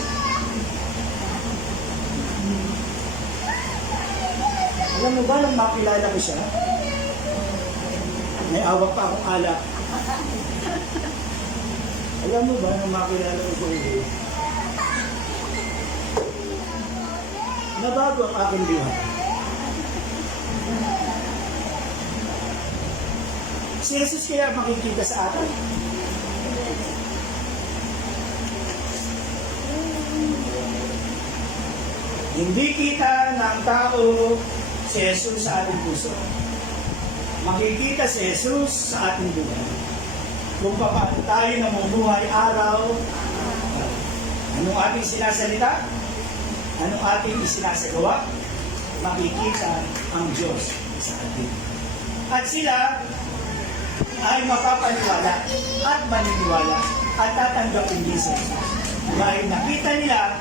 Alam mo ba, nung makilala ko siya, may awak pa akong alak. Alam mo ba, nung makilala ko siya, nabago ang aking buhay. Si Jesus kaya makikita sa atin. Hindi kita ng tao si Jesus sa ating puso. Makikita si Jesus sa ating buhay. Kung paano tayo namumuhay araw, anong ating sinasalita, anong ating isinasagawa, makikita ang Diyos sa atin. At sila ay mapapaniwala at maniniwala at tatanggapin din sa Jesus. Dahil nakita nila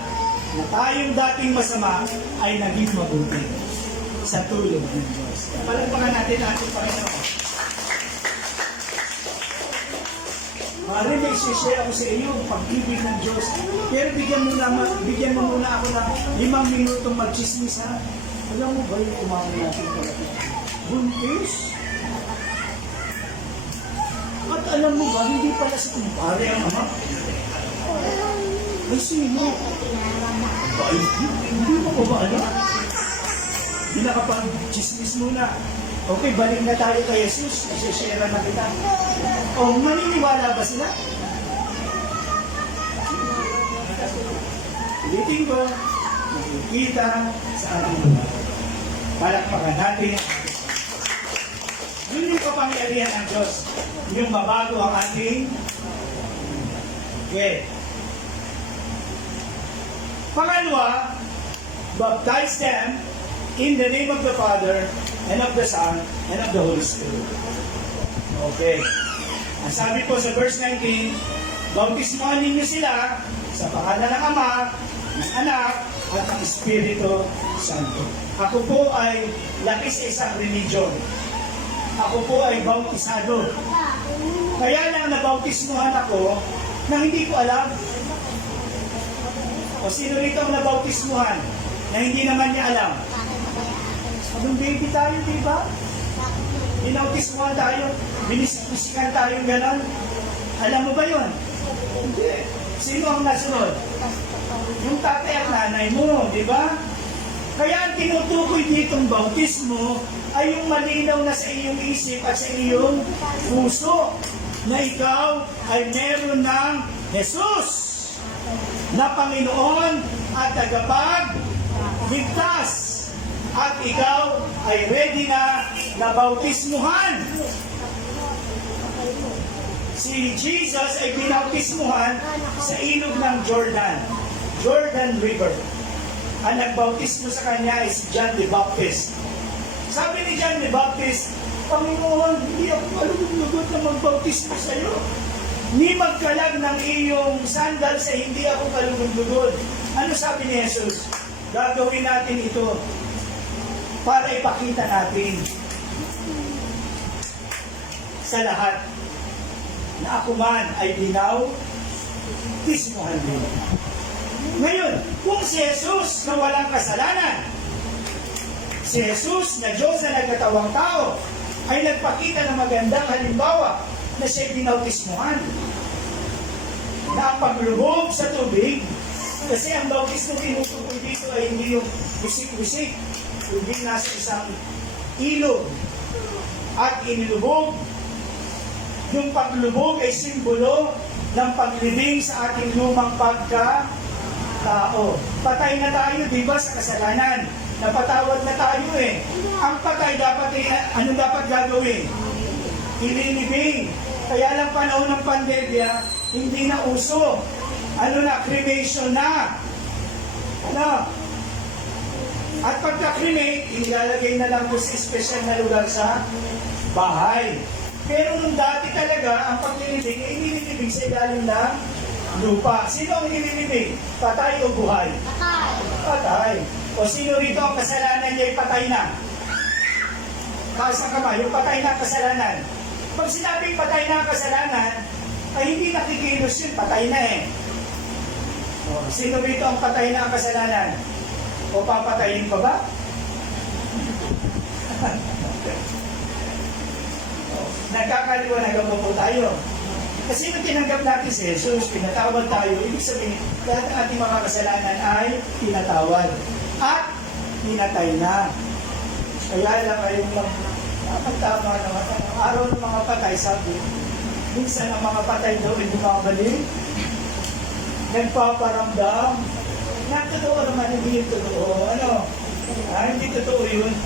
na tayong dating masama ay naging mabuti sa tulong ng Diyos. Palagpakan natin ang ating Panginoon. Mari may share ako sa iyo ang pag-ibig ng Diyos. Pero bigyan mo muna ako ng 5 minutong mag-chismis, ha? Alam mo ba yung umami natin palapit? Buntis? At alam mo ba, hindi pala si kumpare ang ama? Ay, sino? Ay, hindi mo ko ba alam? Hindi nakapag-chismis muna. Okay, balik na tayo kay Jesus. Isishare na kita. O, maniniwala ba sila? Ulitin ko, makikita sa ating mga. Palakpakan natin. Yun yung kapangyarihan ng Diyos. Yung mabago ang ating. Okay. Pangalawa, baptize them in the name of the Father, and of the Son, and of the Holy Spirit. Okay. Ang sabi po sa verse 19, bautismohan ninyo sila sa pangalan ng Ama, ng Anak, at ng Espiritu Santo. Ako po ay laki sa isang religion. Ako po ay bautisado. Kaya lang nabautismohan ako na hindi ko alam. O sino rito ang nabautismohan na hindi naman niya alam? Nung baby tayo, di ba? Binautismohan tayo, binisikusikan tayong gano'n. Alam mo ba yun? Hindi. Sino ang nasunod? Yung tatay at nanay mo, di ba? Kaya ang tinutukoy ditong bautismo ay yung malinaw na sa iyong isip at sa iyong puso na ikaw ay meron ng Jesus na Panginoon at tagapagligtas. At ikaw ay ready na bautismuhan. Si Jesus ay binautismuhan sa ilog ng Jordan, Jordan River. Ang nagbautismo sa kanya ay si John the Baptist. Sabi ni John the Baptist, Panginoon, hindi ako malulugod na magbautismo sa iyo. Ni magkalag ng iyong sandal sa hindi ako kalugod-lugod. Ano sabi ni Jesus? Gagawin natin ito para ipakita natin sa lahat na ako man ay binautismohan din. Ngayon, kung si Jesus na walang kasalanan, si Jesus na Diyos na nagkatawang tao, ay nagpakita ng magandang halimbawa na siya'y binautismohan. na paglubog sa tubig, kasi ang bautismo tinutukoy dito ay hindi yung wisik-wisik, kundi nasa isang ilog at inilubog. Yung paglubog ay simbolo ng paglibing sa ating lumang pagkatao. Patay na tayo, di ba, sa kasalanan? Napatawad na tayo eh. Ang patay dapat, ano dapat gagawin? Ililibing. Kaya lang panahon ng pandemya, hindi na uso. Ano na, cremation na. Ano? At pagka-cremate, ilalagay na lang po sa espesyal na lugar sa bahay. Pero nung dati talaga, ang paglilibing ay nililibing sa ilalim ng lupa. Sino ang nililibing? Patay o buhay? Patay. Patay. O sino rito ang kasalanan niya ay patay na? Taas ang kamay, yung patay na ang kasalanan. Pag sinabing patay na ang kasalanan, ay hindi nakikilos yun, patay na eh. O, sino rito ang patay na ang kasalanan? O papatayin pa ba? Nagkakaliwanagan po tayo. Kasi nung tinanggap natin si Jesus, pinatawad tayo, ibig sabihin, lahat ng ating mga kasalanan ay pinatawad. At pinatay na. Kaya lang kayong tama naman. Ang araw ng mga patay, sabi, minsan ang mga patay daw ay bumabalik, nagpaparamdam. Na totoo naman, hindi yung totoo. Ano? Hindi totoo yun.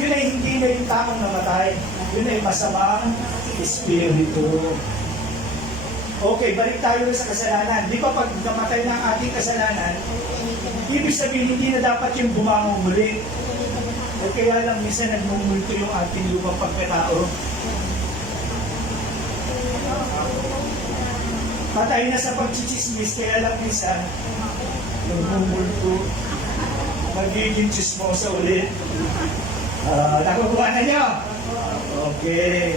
Yun ay hindi na yung taong namatay. Yun ay masamang espiritu. Okay, balik tayo sa kasalanan. Di ba pag namatay na ang ating kasalanan, ibig sabihin hindi na dapat yung bumangon muli. O kaya lang minsan nagmumulto yung ating lumang pagkatao. Patay na sa pagchichismis, kaya lang minsan nagmumulto. Magiging chismosa ulit. Nakukuha na nyo? Okay.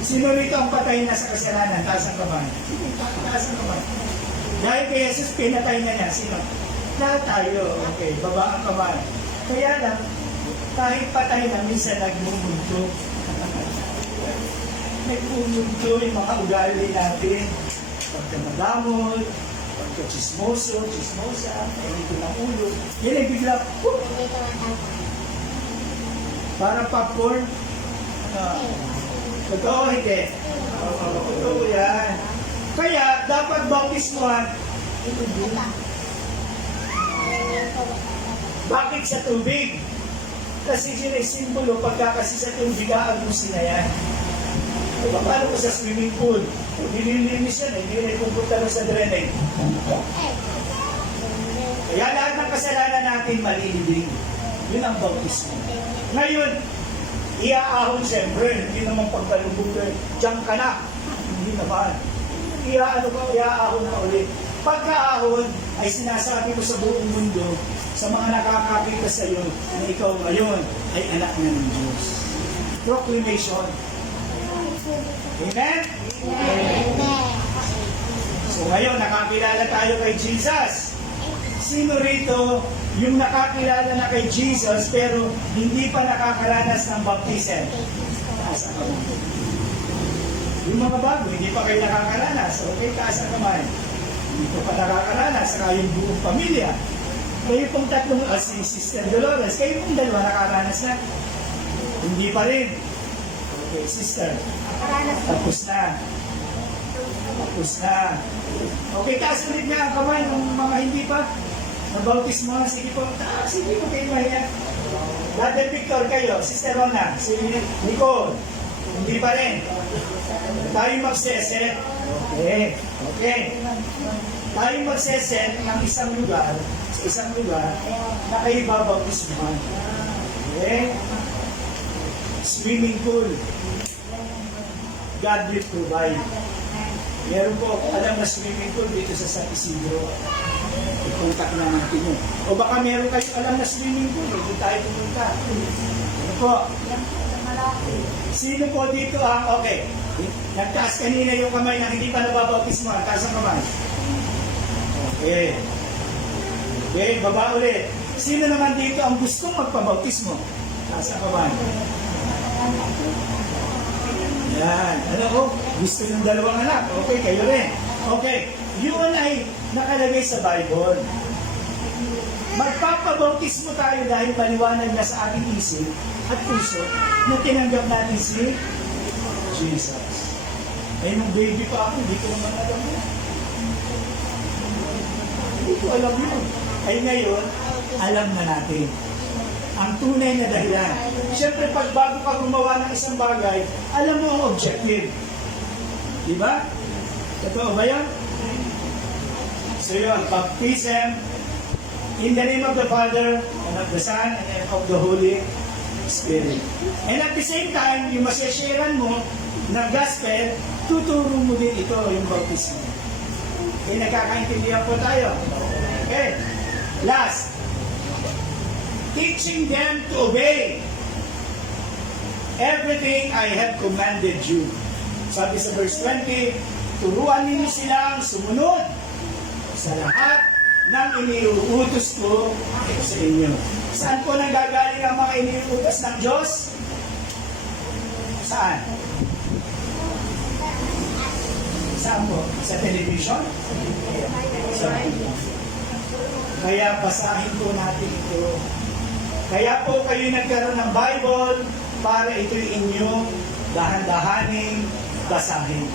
Sino rito ang patay na sa kasalanan? Taas ang kamay. Taas ang kamay. Dahil kay Jesus, pinatay na niya. Sino? Lahat tayo. Okay, baba ang kamay. Kaya lang, kahit patay na, minsan nagmumulto. Nagmumulto yung mga ugali natin. Pagkamadamol, pagkachismoso, chismosa, dito ng ulo. Yan ay bigla, parang popcorn. Totoo, hindi. Totoo yan. Kaya, dapat bautismuhan. Bakit sa tubig? Kasi yun ay simbolo, pagka kasi sa tubig, aagusin na yan. Diba, paano ko sa swimming pool? Nililinis yan, hindi na pupunta na sa drainage. Kaya lahat ng kasalanan natin malilibing. Yun ang bautismo. Ngayon, iaahon siyempre, hindi naman pagkalubog na, diyan ka na. Hindi naman. Iaahon na ulit. Pagkaahon, ay sinasabi ko sa buong mundo, sa mga nakakakita sa iyo, na ikaw ngayon ay anak na ng Diyos. Proclamation. Amen? So ngayon, nakakilala tayo kay Jesus. Sino rito yung nakakilala na kay Jesus pero hindi pa nakakaranas ng baptism? Yung mga bago, hindi pa kayo nakakaranas. Okay, taas ang kamay. Hindi pa pa nakakaranas. Saka yung buong pamilya. Kayo pong tatlong, si Sister Dolores, kayo pong dalawa nakakaranas na. Hindi pa rin. Okay, Sister. Tapos na. Tapos na. Okay, taas ulit niya ang kamay ng mga hindi pa. Nabautismo, sige po, sige po kayo mahiya. Brother Victor kayo, Sister Rona, si Nicole, hindi pa rin. Tayo magseset. Okay, okay. Tayo magseset ng isang lugar, sa isang lugar, na kayo babautismohan. Okay? Swimming pool. God will provide. Meron po alam na swimming pool dito sa San Isidro. I-contact na natin yun. O baka meron kayong alam na swimming pool, doon tayo pumunta. Ano po? Sino po dito ang, okay, nagtaas kanina yung kamay na hindi pa nababautismo, taas ang kamay. Okay. Okay, baba ulit. Sino naman dito ang gustong magpabautismo? Taas ang kamay. Yan. Ano ko? Gusto yung dalawang anak. Okay, kayo rin. Okay, yun ay nakalagay sa Bible. Magpapabautismo tayo dahil maliwanag na sa ating isip at puso na tinanggap natin si Jesus. Ay, nung baby pa ako, hindi ko naman alam yun. Hindi ko alam yun. Ay ngayon, alam na natin. Ang tunay na dahilan. Siyempre, pag bago ka gumawa ng isang bagay, alam mo ang objective. Diba? Totoo ba yan? So yun, baptism in the name of the Father, and of the Son, and of the Holy Spirit. And at the same time, yung masasharean mo ng gospel, tuturo mo din ito, yung baptism. Okay, nagkakaintindihan po tayo. Okay, last. Teaching them to obey everything I have commanded you. Sabi sa verse 20, turuan ninyo silang sumunod sa lahat ng iniuutos ko sa inyo. Saan po nanggagaling ang mga iniuutos ng Diyos? Saan? Saan po? Sa television? Sa Kaya basahin po natin ito. Kaya po kayo nagkaroon ng Bible para ito'y inyong dahan-dahaning basahin.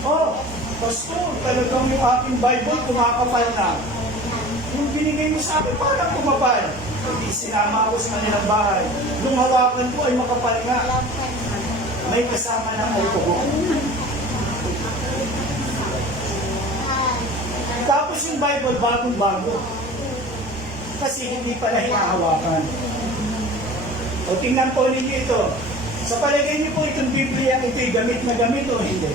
Oh, Pastor, talagang yung aking Bible kumakapal na. Yung binigay mo sa akin, parang kumapal. Hindi sinama ako sa kanilang bahay. Nung hawakan ko ay makapal nga. May kasama ng alcohol. Tapos yung Bible, bagong-bago. Kasi hindi pala hinahawakan. O tingnan po ninyo ito. Sa palagay niyo po itong Biblia, ito'y gamit na gamit o hindi?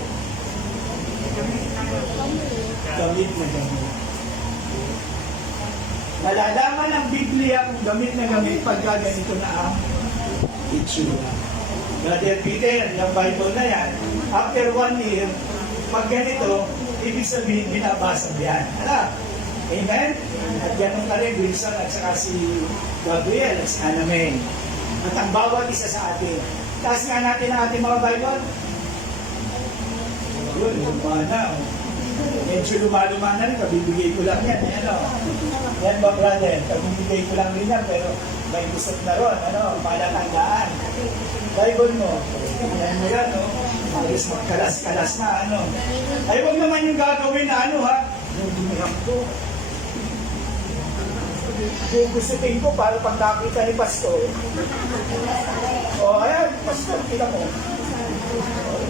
Gamit na gamit. Malalaman ang Biblia kung gamit na gamit pagka ganito na ang itsura. Brother Peter, yung Bible na yan, after 1 year, pag ganito, ibig sabihin, binabasa yan. Alam? Amen? At ganun ka rin, Wilson, at saka si Gabriel, at si Anna May. At ang bawat isa sa atin. Taas nga natin ang ating mga Bible. Yun, lumana. Medyo lumaluma na rin, kabibigay ko lang yan. Ano? Yan ba, brother? Kabibigay ko lang rin yan, pero may gusot na ron. Ano? Palatandaan. Bible mo. Yan mo yan, no? Alis magkalas-kalas na, ano? Ay, huwag naman yung gagawin na, ano, ha? Yung diniham ko. Gugustutin ko para pag nakita ni Pastor. O, ayan, Pastor, kita mo.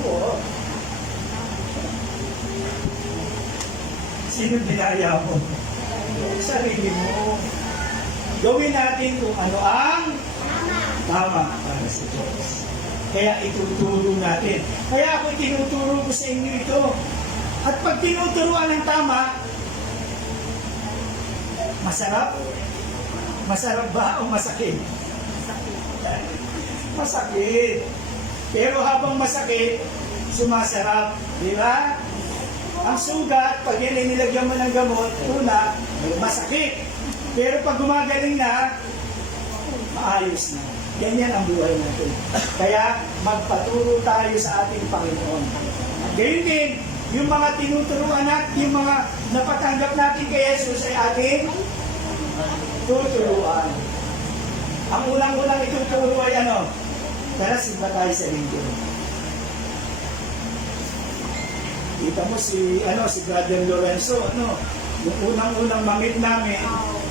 O, sino dinaya mo? Sarili mo. Gawin natin kung ano ang tama para sa Diyos. Kaya ituturo natin. Kaya ako tinuturo ko sa inyo ito. At pag tinuturuan ng tama, masarap? Masarap ba o masakit? Masakit. Pero habang masakit, sumasarap. Di ba? Ang sugat, pag yan ay nilagyan mo ng gamot, una, masakit. Pero pag gumagaling na, maayos na. Ganyan ang buhay natin. Kaya magpaturo tayo sa ating Panginoon. Gayun din, yung mga tinuturuan natin, yung mga napatanggap natin kay Jesus ay ating tuturuan. Ang unang-unang ituturo ay ano? Tara, simba tayo sa linggo. Kita mo si Brother Lorenzo, yung unang-unang mangit namin,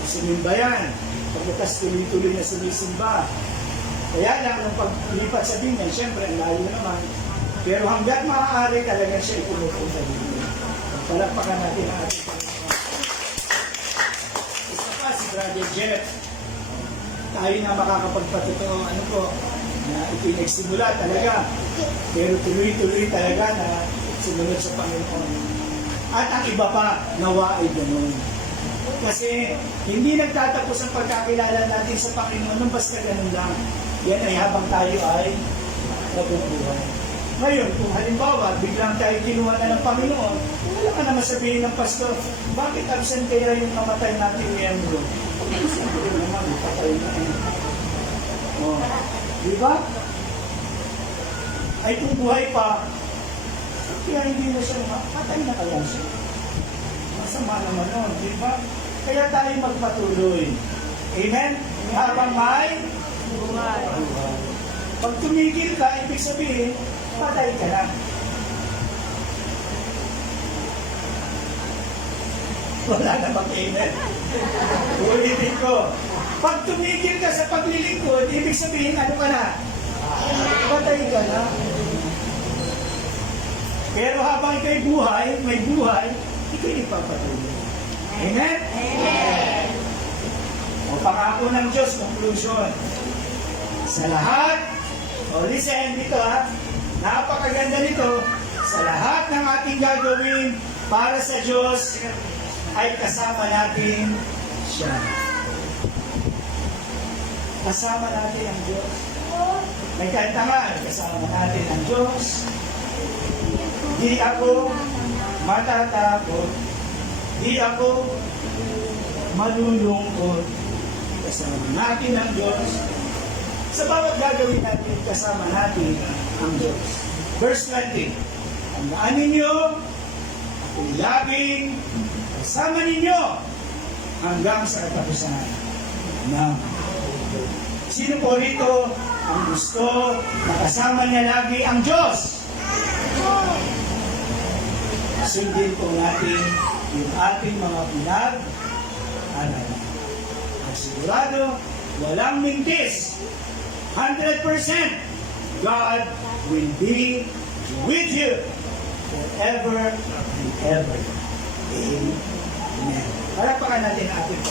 sumimba yan. Pagkatas tuloy-tuloy na sumisimba. Kaya lang, nung paglipat sa binyan, siyempre, ang layo naman. Pero hanggat maaari talaga siya ipumupunta dito. Palakpakan natin ang ating Panginoon. Isa pa, si Brother Jeff. Tayo na makakapagpatotoo, na ipinagsimula talaga. Pero tuloy-tuloy talaga na sumunod sa Panginoon. At ang iba pa, nawa ay ganun. Kasi hindi nagtatapos ang pagkakilala natin sa Panginoon nung basta ganun lang. Yan ay habang tayo ay nabubuhay. Ngayon, kung halimbawa, biglang tayo kinuha na ng Panginoon, wala ka naman sabihin ng pastor, bakit absent kaya yung namatay natin miyembro? Sabi naman, patay na eh. Di ba? Ay kung buhay pa, Kaya hindi na siya patay na kaya siya. Masama naman nun, di ba? Kaya tayo magpatuloy. Amen? Habang may buhay. Pag tumigil ka, ibig sabihin, patay ka na. Wala namang amen. Ulitin ko. Pag tumigil ka sa paglilingkod, ibig sabihin, ano ka na? Patay ka na. Pero habang ikaw'y buhay, may buhay, ikaw'y ipapatuloy. Amen? Amen. O pangako ng Diyos, conclusion. Sa lahat, o listen dito ha, napakaganda nito, sa lahat ng ating gagawin para sa Diyos, ay kasama natin siya. Kasama natin ang Diyos. May kanta nga, kasama natin ang Diyos. Di ako matatakot. Di ako malulungkot. Kasama natin ang Diyos. Sa bawat gagawin natin, kasama natin ang Diyos. Verse 20. Tandaan ninyo, ako'y laging kasama ninyo hanggang sa katapusan ng sino po rito ang gusto na kasama niya lagi ang Diyos? Sundin po natin yung ating mga pinag-aralan. At sigurado, walang mintis. 100% God will be with you forever and ever. Amen. Parapakan natin ang ating